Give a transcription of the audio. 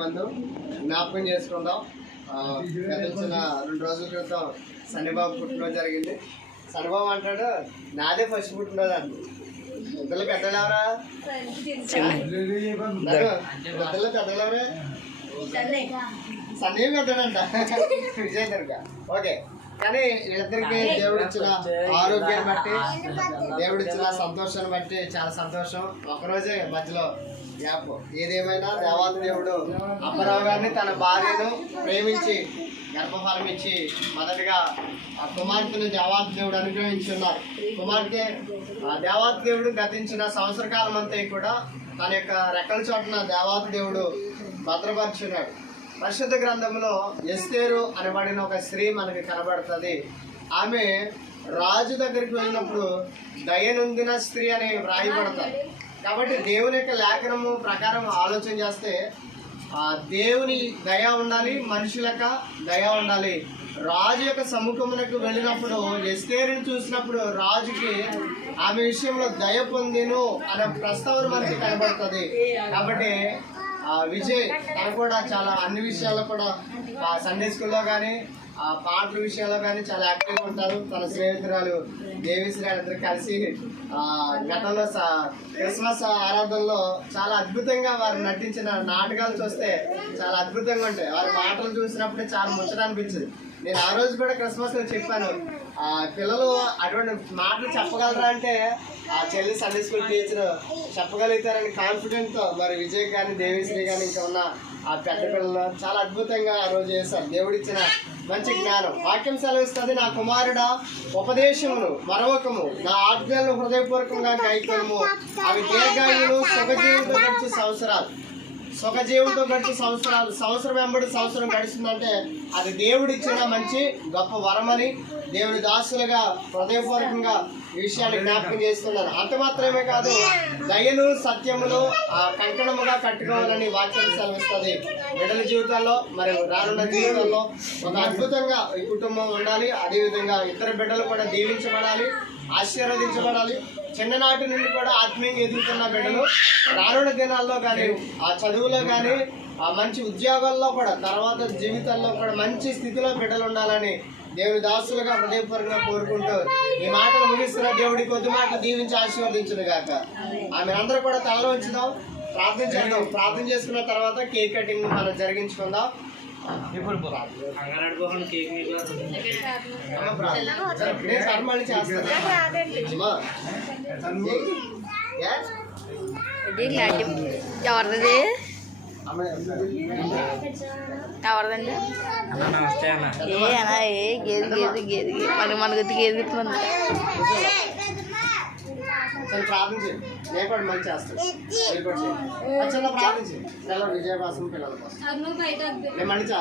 మందు జ్ఞాపకం చేసుకుందాం. గతించిన 2 రోజుల క్రితం సన్నిబాబు పుట్టినరోజు జరిగింది. సన్నిబాబు అంటాడు నాదే ఫస్ట్ పుట్టినరోజు అంట. ఇద్దరు పెద్దలు ఎవరా? ఇద్దరు పెద్దలు ఎవరే? సన్నీ పెద్దడంట విజయ్ దుర్గ. ఓకే, కానీ వీళ్ళిద్దరికి దేవుడిచ్చిన ఆరోగ్యాన్ని బట్టి, దేవుడిచ్చిన సంతోషాన్ని బట్టి చాలా సంతోషం. ఒకరోజే మధ్యలో గ్యాప్. ఏదేమైనా దేవాది దేవుడు అప్పారావు గారిని తన భార్యను ప్రేమించి గర్భఫలం ఇచ్చి మొదటిగా ఆ కుమార్తెను దేవాది దేవుడు అనుగ్రహించున్నారు. కుమార్తె దేవాది దేవుడు గతించిన సంవత్సర కాలం అంతా కూడా తన యొక్క రెక్కల చోటున దేవాది దేవుడు భద్రపరుచున్నాడు. పరిశుద్ధ గ్రంథంలో ఎస్తేరు అనబడిన ఒక స్త్రీ మనకి కనబడుతుంది. ఆమె రాజు దగ్గరికి వెళ్ళినప్పుడు దయనొందిన స్త్రీ అని వ్రాయబడతారు. కాబట్టి దేవుని యొక్క లేఖనము ప్రకారం ఆలోచన చేస్తే దేవుని దయ ఉండాలి, మనుషుల యొక్క దయ ఉండాలి. రాజు యొక్క సముఖమునకు వెళ్ళినప్పుడు ఎస్తేరుని చూసినప్పుడు రాజుకి ఆమె విషయంలో దయ పొందిను అనే ప్రస్తావన మనకి కనబడుతుంది. కాబట్టి విజయ్ తను కూడా చాలా అన్ని విషయాల్లో కూడా సండే స్కూల్లో కానీ పాటల విషయాల్లో కానీ చాలా యాక్టివ్గా ఉంటారు. తన స్నేహితురాలు దేవిశ్రీ ఇద్దరు కలిసి గతంలో క్రిస్మస్ ఆరాధనలో చాలా అద్భుతంగా వారు నటించిన నాటకాలు చూస్తే చాలా అద్భుతంగా ఉంటాయి. వారి మాటలు చూసినప్పుడే చాలా ముచ్చట అనిపించింది. నేను ఆ రోజు కూడా క్రిస్మస్ లో చెప్పాను, పిల్లలు అటువంటి మాటలు చెప్పగలరా అంటే ఆ చెల్లి సండే స్కూల్ టీచర్ చెప్పగలుగుతారని కాన్ఫిడెంట్తో మరి విజయ్ కానీ దేవిశ్రీ కానీ ఇంకా ఉన్న ఆ పెద్ద పిల్లలు చాలా అద్భుతంగా ఆ రోజు చేశారు. దేవుడిచ్చిన మంచి జ్ఞానం. వాక్యం సెలవిస్తుంది, నా కుమారుడా ఉపదేశమును మరొకము, నా ఆజ్ఞలను హృదయపూర్వకంగా గైకొనుము, అవి దీర్ఘాయువులు సుఖజీవులతో గడిచే సంవత్సరాలు. సుఖజీవులతో గడిచే సంవత్సరాలు. సంవత్సరం వెంబడి సంవత్సరం గడుస్తుందంటే అది దేవుడిచ్చిన మంచి గొప్ప వరమని దేవుని దాసులుగా హృదయపూర్వకంగా ఈ విషయాన్ని జ్ఞాపకం చేస్తున్నారు. అంత మాత్రమే కాదు, దయను సత్యమును కంకణముగా కట్టుకోవాలని వాక్యం సెలవిస్తుంది. బిడ్డల జీవితాల్లో మరి రానున్న జీవితాల్లో ఒక అద్భుతంగా ఈ కుటుంబం ఉండాలి. అదేవిధంగా ఇతర బిడ్డలు కూడా దీవించబడాలి, ఆశీర్వదించబడాలి. చిన్ననాటి నుండి కూడా ఆత్మీయంగా ఎదుగుతున్న బిడ్డలు రానున్న దినాల్లో కానీ ఆ చదువులో కానీ ఆ మంచి ఉద్యోగాల్లో కూడా తర్వాత జీవితాల్లో కూడా మంచి స్థితిలో బిడ్డలు ఉండాలని దేవుని దాసులుగా హృదయపూర్వకంగా కోరుకుంటూ ఈ మాటలు ముగిస్తున్న దేవుడి కొద్ది మాటలు దీవించి ఆశీర్వదించును గాక. ఆమె అందరూ కూడా తలలో ఉంచుదాం, ప్రార్థన చేద్దాం. ప్రార్థన చేసుకున్న తర్వాత కేక్ కటింగ్ మనం జరిగించుకుందాం. మళ్ళీ చేస్తాను. ఎవరిది ఎవరిదండి? ఏ అన్నా ఏ గేది గేది గేది మనకు గేది ప్రార్థన చేయండి. నేను కూడా మంచి చేస్తాను. చిన్న ప్రార్థన చేయండి. విజయవాసం పిల్లల కోసం నేను మళ్ళీ చేస్తాను.